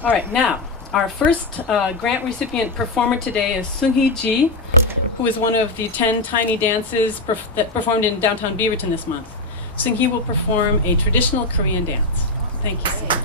All right, now, our first grant recipient performer today is Sung-hee Ji, who is one of the 10 tiny dances that performed in downtown Beaverton this month. Sung-hee will perform a traditional Korean dance. Thank you, Sung-hee.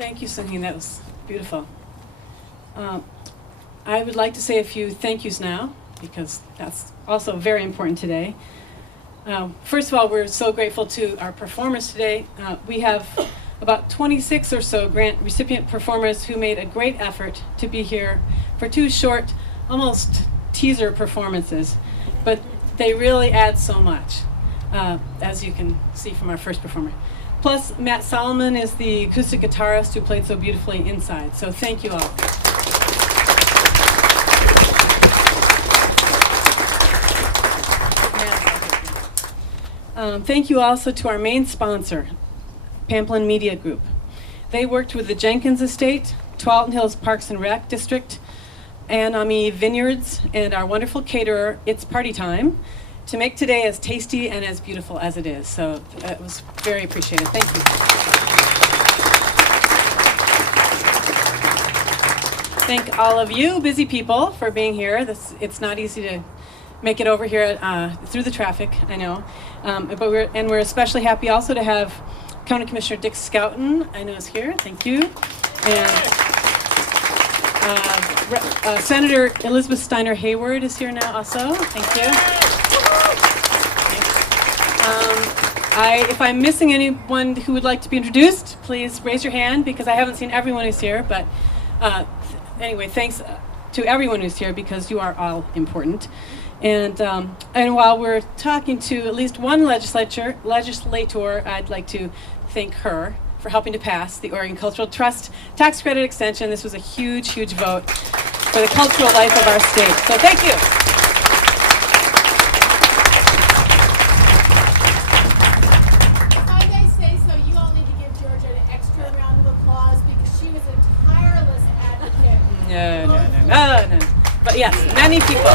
Thank you, Sunghee. That was beautiful. I would like to say a few thank yous now, because that's also very important today. First of all, we're so grateful to our performers today. We have about 26 or so grant recipient performers who made a great effort to be here for 2 short, almost teaser performances. But they really add so much, as you can see from our first performer. Plus, Matt Solomon is the acoustic guitarist who played so beautifully inside. So thank you all. Thank you also to our main sponsor, Pamplin Media Group. They worked with the Jenkins Estate, Tualatin Hills Parks and Rec District, Anami Vineyards, and our wonderful caterer, It's Party Time, to make today as tasty and as beautiful as it is. So it was very appreciated. Thank you. Thank all of you busy people for being here. It's not easy to make it over here through the traffic, I know. But we're especially happy also to have County Commissioner Dick Scouten, I know, is here. Thank you. And Senator Elizabeth Steiner Hayward is here now also. Thank you. If I'm missing anyone who would like to be introduced, please raise your hand, because I haven't seen everyone who's here. But anyway, thanks to everyone who's here, because you are all important. And while we're talking to at least one legislator, I'd like to thank her for helping to pass the Oregon Cultural Trust tax credit extension. This was a huge, huge vote for the cultural life of our state. So thank you. If I may say so, you all need to give Georgia an extra round of applause, because she was a tireless advocate. No. But yes, many people.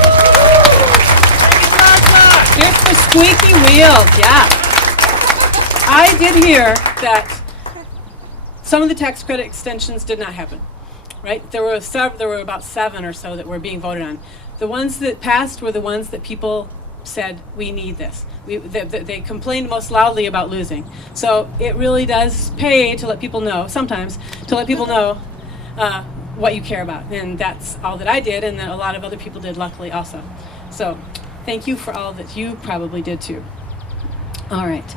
Here's for squeaky wheels, yeah. I did hear that some of the tax credit extensions did not happen, right? There were about 7 or so that were being voted on. The ones that passed were the ones that people said, we need this. They complained most loudly about losing. So it really does pay to let people know, sometimes, to let people know what you care about. And that's all that I did, and that a lot of other people did, luckily, also. So thank you for all that you probably did too. All right.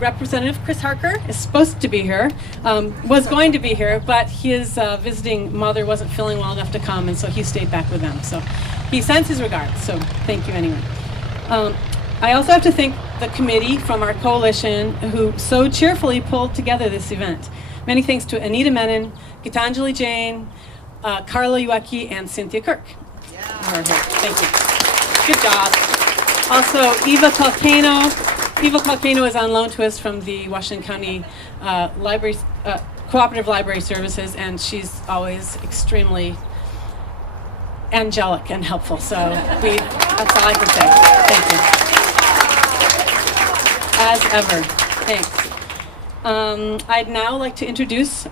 Representative Chris Harker is supposed to be here, was going to be here, but his visiting mother wasn't feeling well enough to come, and so he stayed back with them. So he sends his regards, so thank you anyway. I also have to thank the committee from our coalition who so cheerfully pulled together this event. Many thanks to Anita Menon, Gitanjali Jain, Carla Uecki, and Cynthia Kirk. Yeah. Thank you. Good job. Also, Eva Calcano. Eva Calcano is on loan to us from the Washington County Cooperative Library Services, and she's always extremely angelic and helpful. So that's all I can say. Thank you. As ever. Thanks. I'd now like to introduce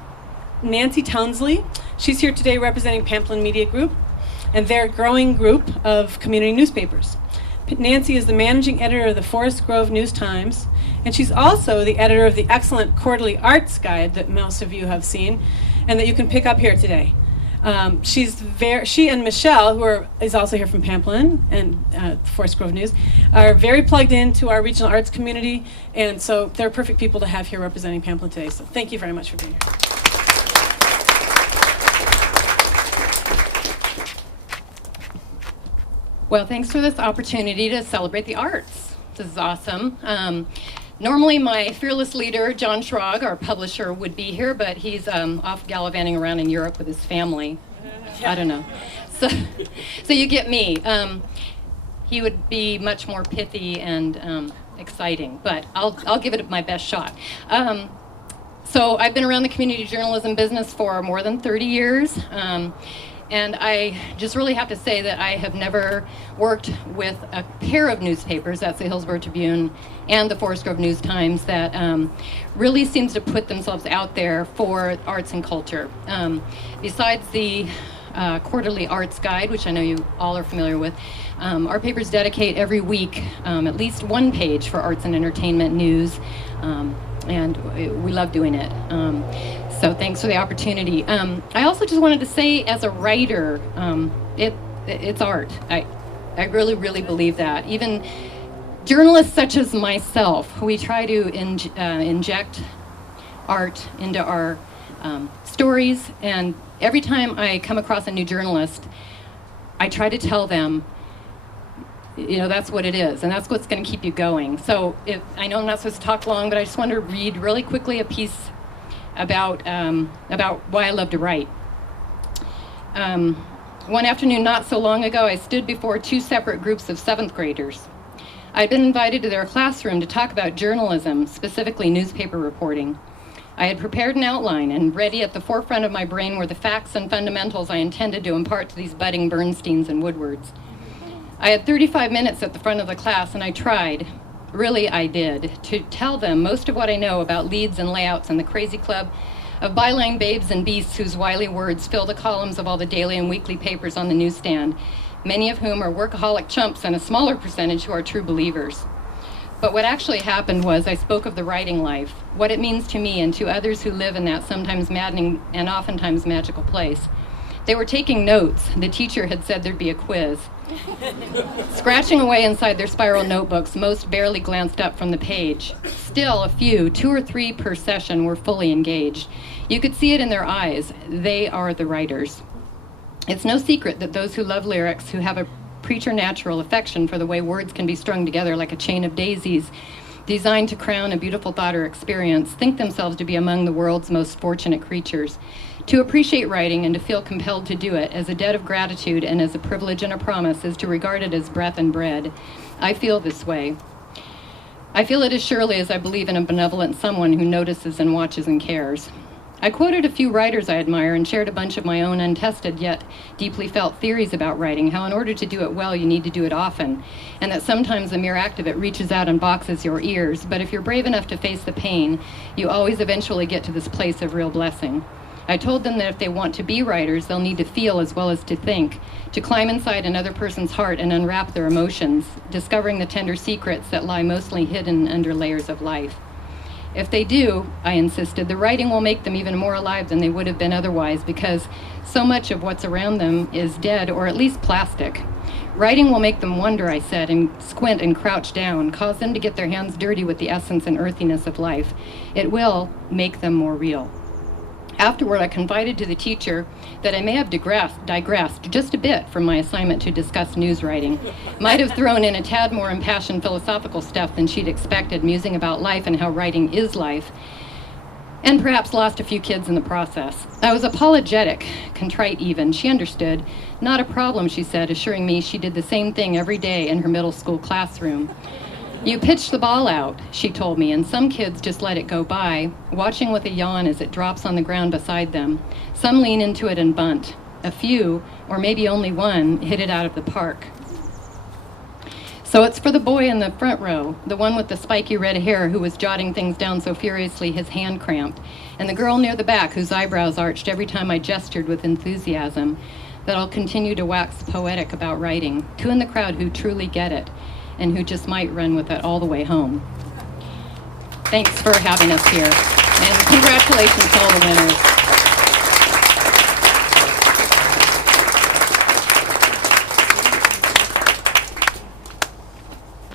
Nancy Townsley. She's here today representing Pamplin Media Group and their growing group of community newspapers. Nancy is the managing editor of the Forest Grove News-Times, and she's also the editor of the excellent quarterly arts guide that most of you have seen and that you can pick up here today. She and Michelle, who is also here from Pamplin and Forest Grove News, are very plugged into our regional arts community, and so they're perfect people to have here representing Pamplin today. So thank you very much for being here. Well, thanks for this opportunity to celebrate the arts. This is awesome. Normally my fearless leader, John Schrag, our publisher, would be here, but he's off gallivanting around in Europe with his family. I don't know. So you get me. He would be much more pithy and exciting, but I'll give it my best shot. So I've been around the community journalism business for more than 30 years. And I just really have to say that I have never worked with a pair of newspapers, that's the Hillsborough Tribune and the Forest Grove News-Times, that really seems to put themselves out there for arts and culture. Besides the quarterly arts guide, which I know you all are familiar with, our papers dedicate every week at least one page for arts and entertainment news. and we love doing it. So thanks for the opportunity. I also just wanted to say, as a writer, it's art. I really, really believe that. Even journalists such as myself, we try to inject art into our stories, and every time I come across a new journalist, I try to tell them, that's what it is, and that's what's going to keep you going. So I know I'm not supposed to talk long, but I just want to read really quickly a piece about why I love to write. One afternoon not so long ago, I stood before two separate groups of 7th graders. I'd been invited to their classroom to talk about journalism, specifically newspaper reporting. I had prepared an outline, and ready at the forefront of my brain were the facts and fundamentals I intended to impart to these budding Bernsteins and Woodwards. I had 35 minutes at the front of the class, and I tried, really I did, to tell them most of what I know about leads and layouts and the crazy club of byline babes and beasts whose wily words fill the columns of all the daily and weekly papers on the newsstand, many of whom are workaholic chumps and a smaller percentage who are true believers. But what actually happened was I spoke of the writing life, what it means to me and to others who live in that sometimes maddening and oftentimes magical place. They were taking notes. The teacher had said there'd be a quiz. Scratching away inside their spiral notebooks, most barely glanced up from the page. Still, a few, 2 or 3 per session, were fully engaged. You could see it in their eyes. They are the writers. It's no secret that those who love lyrics, who have a preternatural affection for the way words can be strung together like a chain of daisies, designed to crown a beautiful thought or experience, think themselves to be among the world's most fortunate creatures. To appreciate writing and to feel compelled to do it as a debt of gratitude and as a privilege and a promise is to regard it as breath and bread. I feel this way. I feel it as surely as I believe in a benevolent someone who notices and watches and cares. I quoted a few writers I admire and shared a bunch of my own untested yet deeply felt theories about writing, how in order to do it well you need to do it often, and that sometimes the mere act of it reaches out and boxes your ears, but if you're brave enough to face the pain, you always eventually get to this place of real blessing. I told them that if they want to be writers, they'll need to feel as well as to think, to climb inside another person's heart and unwrap their emotions, discovering the tender secrets that lie mostly hidden under layers of life. If they do, I insisted, the writing will make them even more alive than they would have been otherwise, because so much of what's around them is dead or at least plastic. Writing will make them wonder, I said, and squint and crouch down, cause them to get their hands dirty with the essence and earthiness of life. It will make them more real. Afterward, I confided to the teacher that I may have digressed just a bit from my assignment to discuss news writing. Might have thrown in a tad more impassioned philosophical stuff than she'd expected, musing about life and how writing is life, and perhaps lost a few kids in the process. I was apologetic, contrite even. She understood. Not a problem, she said, assuring me she did the same thing every day in her middle school classroom. You pitch the ball out, she told me, and some kids just let it go by, watching with a yawn as it drops on the ground beside them. Some lean into it and bunt. A few, or maybe only one, hit it out of the park. So it's for the boy in the front row, the one with the spiky red hair who was jotting things down so furiously his hand cramped, and the girl near the back whose eyebrows arched every time I gestured with enthusiasm, that I'll continue to wax poetic about writing. 2 in the crowd who truly get it, and who just might run with it all the way home. Thanks for having us here, and congratulations to all the winners.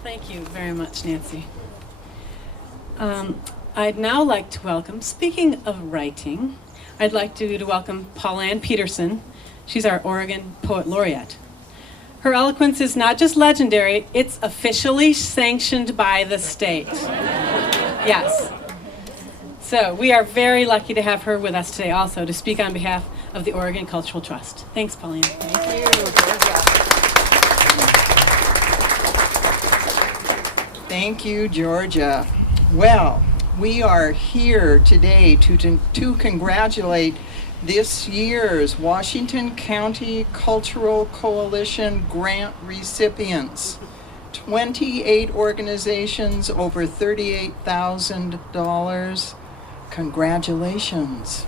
Thank you very much, Nancy. I'd now like to welcome, speaking of writing, I'd like to welcome Pauline Peterson. She's our Oregon Poet Laureate. Her eloquence is not just legendary, it's officially sanctioned by the state. Yes. So we are very lucky to have her with us today also to speak on behalf of the Oregon Cultural Trust. Thanks, Pauline. Thank you, Georgia. Thank you, Georgia. Well, we are here today to congratulate this year's Washington County Cultural Coalition grant recipients. 28 organizations, over $38,000. Congratulations.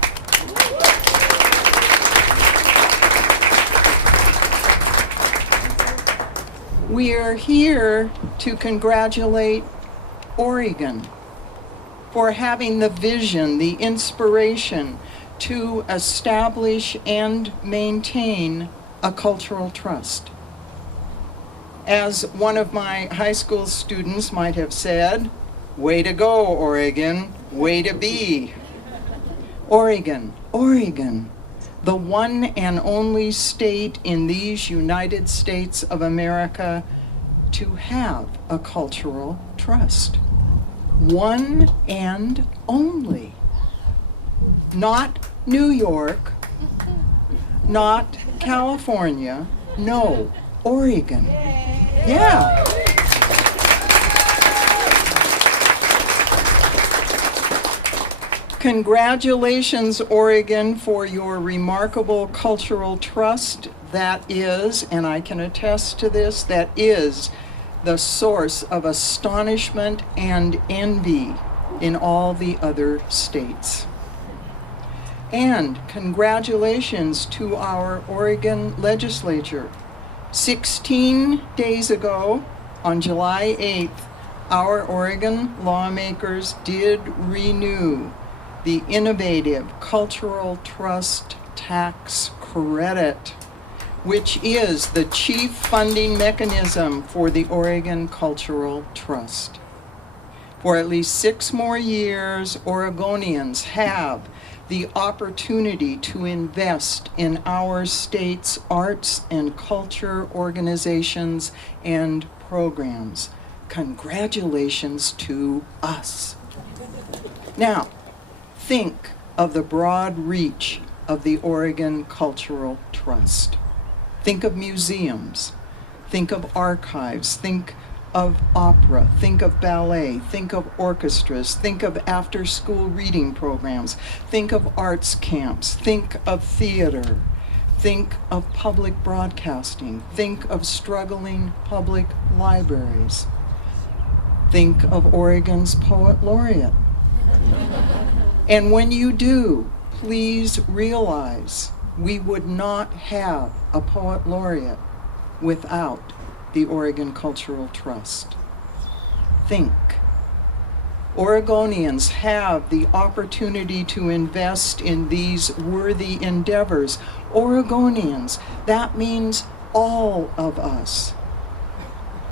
We are here to congratulate Oregon for having the vision, the inspiration to establish and maintain a cultural trust. As one of my high school students might have said, way to go, Oregon, way to be. Oregon, Oregon, the one and only state in these United States of America to have a cultural trust. One and only. Not New York, not California, no, Oregon. Yeah. Congratulations, Oregon, for your remarkable cultural trust. That is, and I can attest to this, that is the source of astonishment and envy in all the other states. And congratulations to our Oregon legislature. 16 days ago, on July 8th, our Oregon lawmakers did renew the innovative Cultural Trust Tax Credit, which is the chief funding mechanism for the Oregon Cultural Trust. For at least 6 more years, Oregonians have the opportunity to invest in our state's arts and culture organizations and programs. Congratulations to us. Now, think of the broad reach of the Oregon Cultural Trust. Think of museums, think of archives, think of opera, think of ballet, think of orchestras, think of after-school reading programs, think of arts camps, think of theater, think of public broadcasting, think of struggling public libraries, think of Oregon's poet laureate. And when you do, please realize we would not have a poet laureate without the Oregon Cultural Trust. Think. Oregonians have the opportunity to invest in these worthy endeavors. Oregonians, that means all of us.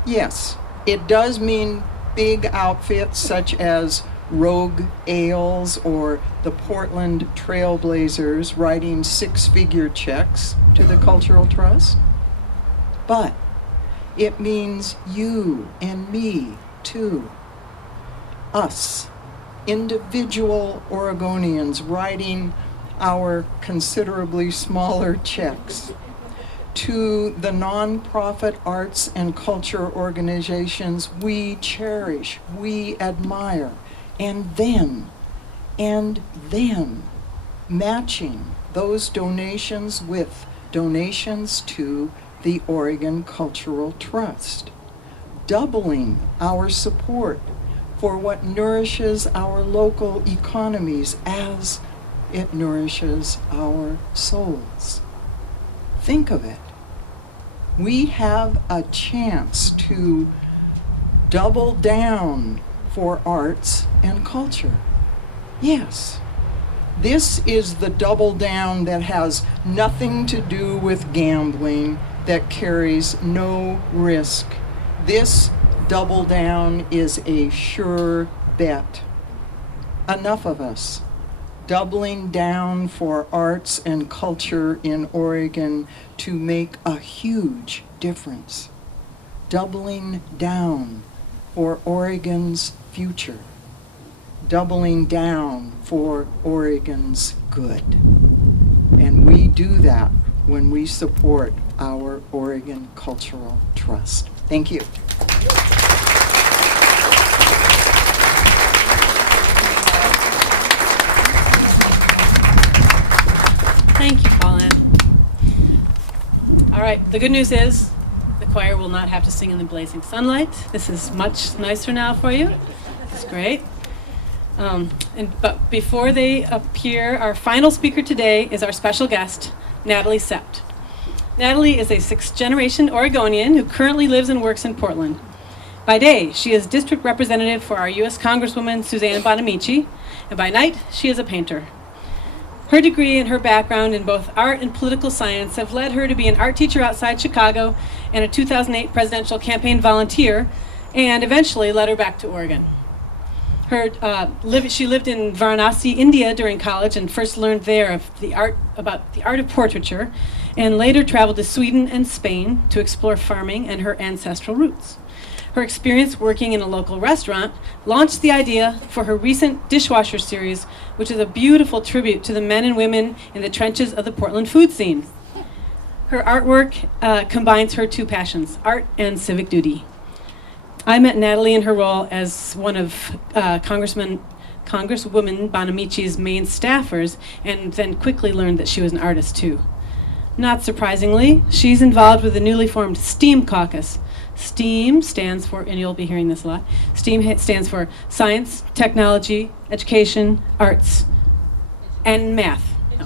Yes, it does mean big outfits such as Rogue Ales or the Portland Trailblazers writing 6-figure checks to the Cultural Trust. But it means you and me too. Us, individual Oregonians writing our considerably smaller checks to the nonprofit arts and culture organizations we cherish, we admire, and then matching those donations with donations to the Oregon Cultural Trust, doubling our support for what nourishes our local economies as it nourishes our souls. Think of it. We have a chance to double down for arts and culture. Yes, this is the double down that has nothing to do with gambling, that carries no risk. This double down is a sure bet. Enough of us doubling down for arts and culture in Oregon to make a huge difference. Doubling down for Oregon's future. Doubling down for Oregon's good. And we do that when we support our Oregon Cultural Trust. Thank you. Thank you, Colin. All right, the good news is the choir will not have to sing in the blazing sunlight. This is much nicer now for you. It's great. But before they appear, our final speaker today is our special guest, Natalie Sept. Natalie is a 6th-generation Oregonian who currently lives and works in Portland. By day, she is district representative for our U.S. Congresswoman Suzanne Bonamici, and by night, she is a painter. Her degree and her background in both art and political science have led her to be an art teacher outside Chicago and a 2008 presidential campaign volunteer, and eventually led her back to Oregon. She lived in Varanasi, India during college and first learned there about the art of portraiture, and later traveled to Sweden and Spain to explore farming and her ancestral roots. Her experience working in a local restaurant launched the idea for her recent dishwasher series, which is a beautiful tribute to the men and women in the trenches of the Portland food scene. Her artwork combines her two passions, art and civic duty. I met Natalie in her role as one of Congresswoman Bonamici's main staffers, and then quickly learned that she was an artist too. Not surprisingly, she's involved with the newly formed STEAM caucus. STEAM stands for, and you'll be hearing this a lot, STEAM stands for Science, Technology, Education, Arts, and Math. No.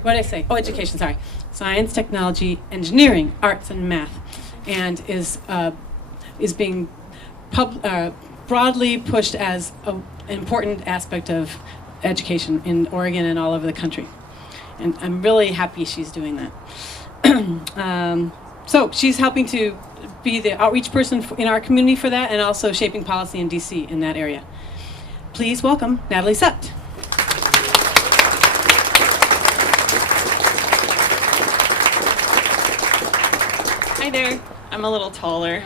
What did I say? Oh, education, sorry. Science, Technology, Engineering, Arts, and Math, and is being broadly pushed as an important aspect of education in Oregon and all over the country. And I'm really happy she's doing that. So she's helping to be the outreach person in our community for that, and also shaping policy in DC in that area. Please welcome Natalie Sutt. Hi there. I'm a little taller.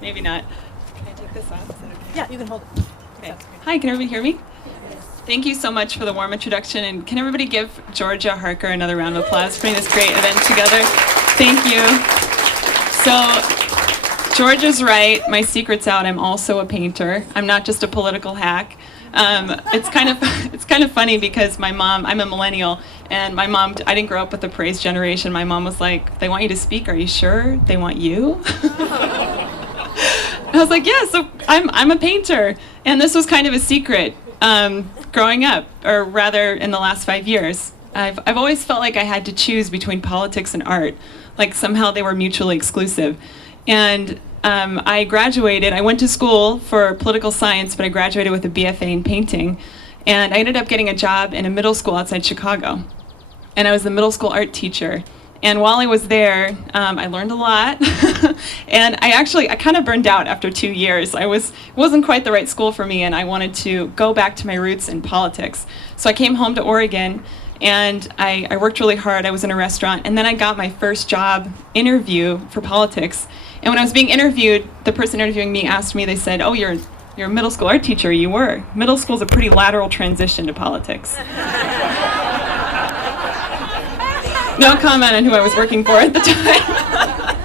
Maybe not. Can I take this off? Is that okay? Yeah, you can hold it. Okay. Hi, can everybody hear me? Thank you so much for the warm introduction, and can everybody give Georgia Harker another round of applause for putting this great event together? Thank you. So, Georgia's right. My secret's out. I'm also a painter. I'm not just a political hack. It's kind of funny because my mom, I'm a millennial, and my mom, I didn't grow up with the praise generation. My mom was like, "They want you to speak. Are you sure they want you?" I was like, "Yeah." So I'm a painter, and this was kind of a secret growing up, or rather, in the last 5 years. I've always felt like I had to choose between politics and art, like somehow they were mutually exclusive. And I graduated. I went to school for political science, but I graduated with a BFA in painting. And I ended up getting a job in a middle school outside Chicago. And I was the middle school art teacher. And while I was there, I learned a lot. And I kind of burned out after 2 years. It wasn't quite the right school for me, and I wanted to go back to my roots in politics. So I came home to Oregon, and I worked really hard. I was in a restaurant, and then I got my first job interview for politics. And when I was being interviewed, the person interviewing me asked me, they said, "Oh, you're a middle school art teacher." You were. Middle school's a pretty lateral transition to politics. No comment on who I was working for at the time.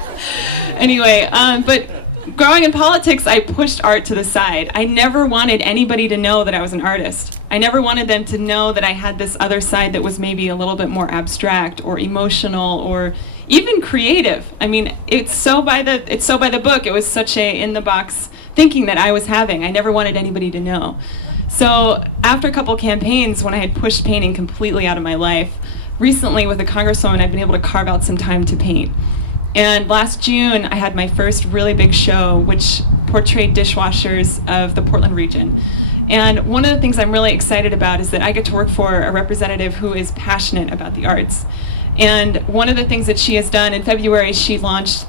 Anyway, but growing in politics, I pushed art to the side. I never wanted anybody to know that I was an artist. I never wanted them to know that I had this other side that was maybe a little bit more abstract or emotional or even creative. I mean, it's so by the book. It was such a in-the-box thinking that I was having. I never wanted anybody to know. So after a couple campaigns, when I had pushed painting completely out of my life, recently with a congresswoman, I've been able to carve out some time to paint. And last June, I had my first really big show, which portrayed dishwashers of the Portland region. And one of the things I'm really excited about is that I get to work for a representative who is passionate about the arts. And one of the things that she has done in February, she co-founded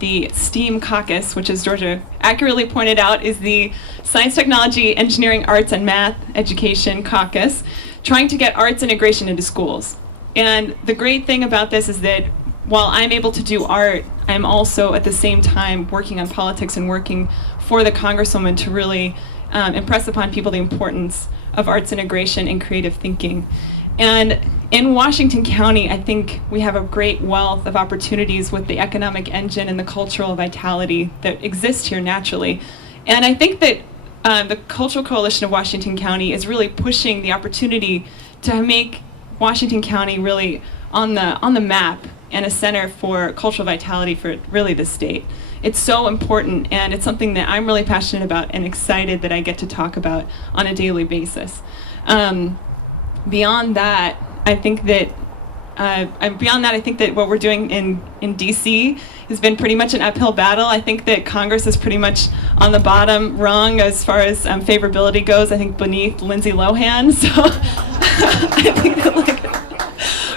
the STEAM caucus, which, as Georgia accurately pointed out, is the Science, Technology, Engineering, Arts, and Math Education Caucus, trying to get arts integration into schools. And the great thing about this is that while I'm able to do art, I'm also at the same time working on politics and working for the Congresswoman to really impress upon people the importance of arts integration and creative thinking. And in Washington County, I think we have a great wealth of opportunities with the economic engine and the cultural vitality that exists here naturally. And I think that the Cultural Coalition of Washington County is really pushing the opportunity to make Washington County really on the map and a center for cultural vitality for really the state. It's so important, and it's something that I'm really passionate about and excited that I get to talk about on a daily basis. Beyond that, I think that and beyond that, I think that what we're doing in DC has been pretty much an uphill battle. I think that Congress is pretty much on the bottom rung as far as favorability goes. I think beneath Lindsay Lohan. So I think that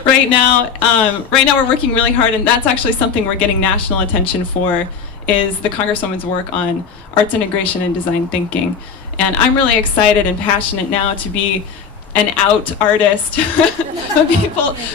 right now we're working really hard, and that's actually something we're getting national attention for, is the Congresswoman's work on arts integration and design thinking. And I'm really excited and passionate now to be an out artist.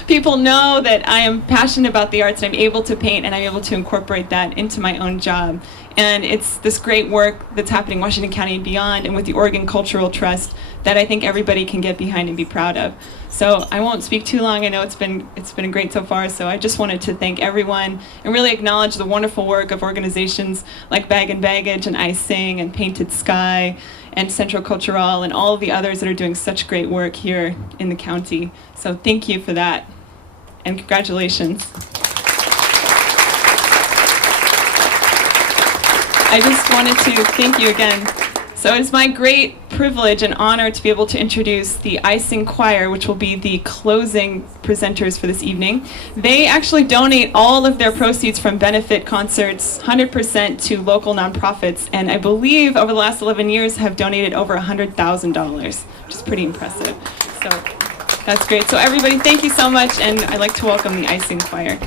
People know that I am passionate about the arts, and I'm able to paint, and I'm able to incorporate that into my own job. And it's this great work that's happening in Washington County and beyond, and with the Oregon Cultural Trust, that I think everybody can get behind and be proud of. So I won't speak too long. I know it's been great so far. So I just wanted to thank everyone and really acknowledge the wonderful work of organizations like Bag and Baggage and I Sing and Painted Sky and Centro Cultural and all of the others that are doing such great work here in the county. So thank you for that, and congratulations. I just wanted to thank you again. So it's my great privilege and honor to be able to introduce the I Sing Choir, which will be the closing presenters for this evening. They actually donate all of their proceeds from benefit concerts 100% to local nonprofits, and I believe over the last 11 years have donated over $100,000, which is pretty impressive. So that's great. So everybody, thank you so much, and I'd like to welcome the I Sing Choir.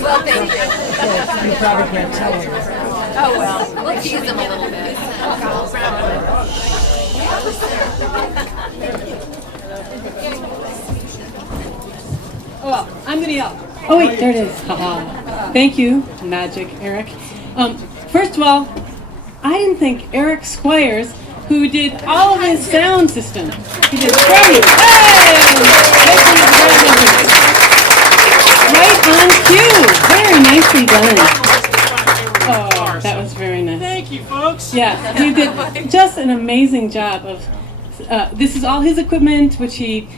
Well, thank you. You probably can't tell him. Oh, well, we'll tease them a little bit. Oh, well, I'm gonna yell. Oh wait, there it is. Haha. Thank you, Magic Eric. First of all, I didn't thank Eric Squires, who did all of his sound system. He did great. Right on cue. Very nicely done. Oh, that was very nice. Thank you, folks. Yeah, he did just an amazing job of. This is all his equipment, which he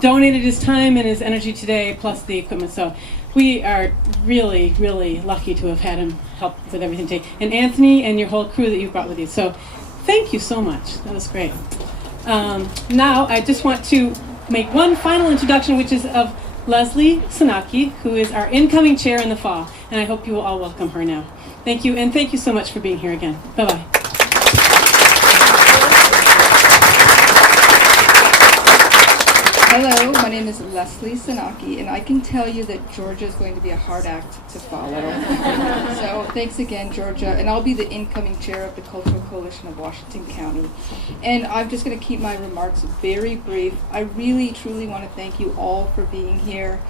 donated his time and his energy today, plus the equipment. So we are really, really lucky to have had him help with everything today. And Anthony and your whole crew that you brought with you. So thank you so much. That was great. Now, I just want to make one final introduction, which is of Leslie Sanaki, who is our incoming chair in the fall. And I hope you will all welcome her now. Thank you, and thank you so much for being here again. Bye-bye. Hello, my name is Leslie Sanaki, and I can tell you that Georgia is going to be a hard act to follow. So thanks again, Georgia, and I'll be the incoming chair of the Cultural Coalition of Washington County. And I'm just going to keep my remarks very brief. I really, truly want to thank you all for being here.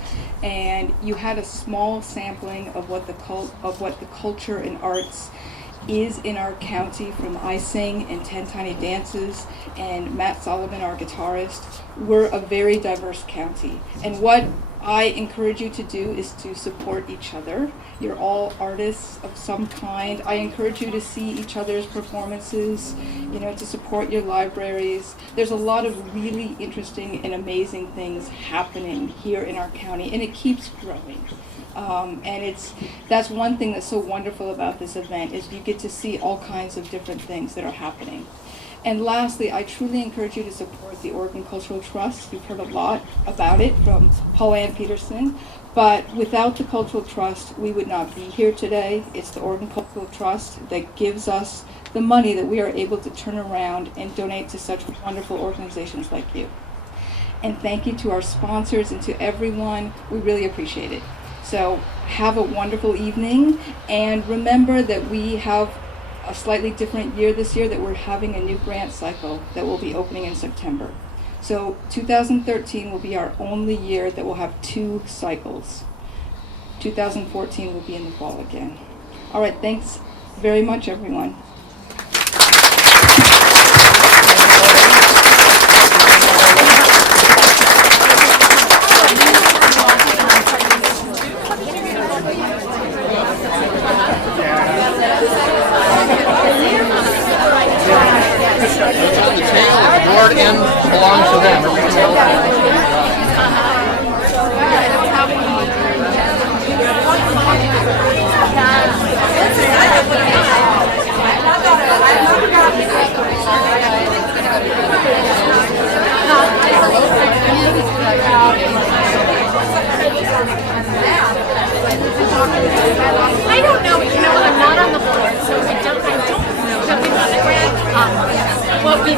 And you had a small sampling of what the culture and arts is in our county, from I Sing and 10 Tiny Dances and Matt Solomon, our guitarist. We're a very diverse county. And what I encourage you to do is to support each other. You're all artists of some kind. I encourage you to see each other's performances, to support your libraries. There's a lot of really interesting and amazing things happening here in our county, and it keeps growing. And that's one thing that's so wonderful about this event, is you get to see all kinds of different things that are happening. And lastly, I truly encourage you to support the Oregon Cultural Trust. You've heard a lot about it from Paul Ann Peterson, but without the Cultural Trust, we would not be here today. It's the Oregon Cultural Trust that gives us the money that we are able to turn around and donate to such wonderful organizations like you. And thank you to our sponsors and to everyone. We really appreciate it. So have a wonderful evening, and remember that we have a slightly different year this year, that we're having a new grant cycle that will be opening in September. So 2013 will be our only year that will have 2 cycles. 2014 will be in the fall again. All right, thanks very much, everyone. The board end belongs to them. Everything else belongs to you. I don't know, I'm not on the board, so I don't know something about the grant. What we